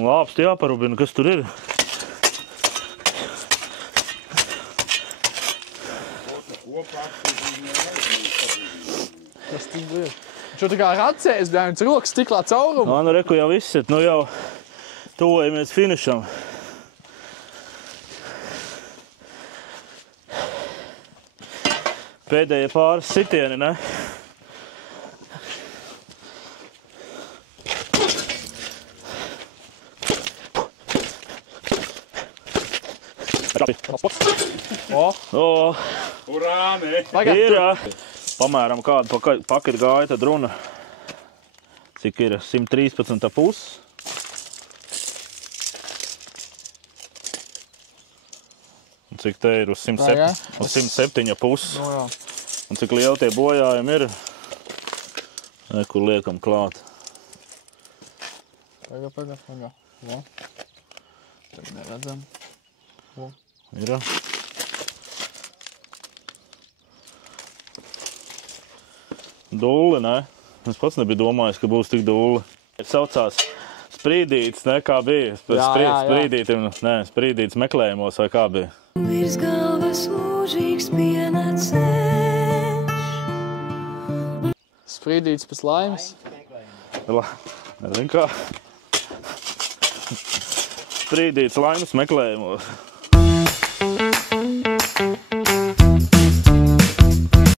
Un lāpsti jāparubina, kas tur ir. Tas tik bija. Šo tā kā racēs, bija viņas rokas stiklā caurumu. Nu, reku jau izsit, nu jau tuvojamies finišam. Pēdējie pāris sitieni, ne? Urāne! Ir, pamēram kādu paketi gāja, tad runa, cik ir 113,5. Un cik te ir uz 107,5. Un cik lieli tie bojājumi ir, kur liekam klāt. Pagā. Tad neredzam. Ir. Dulli, ne? Es pats nebiju domājis, ka būs tik dulli. Saucās sprīdīts, ne? Kā bija? Sprīdītim, ne, sprīdīts meklējumos, vai kā bija? Virs galvas mūžīgs piena ceļš. Sprīdīts pēc laimes. Nezinu kā. Sprīdīts laimes meklējumos.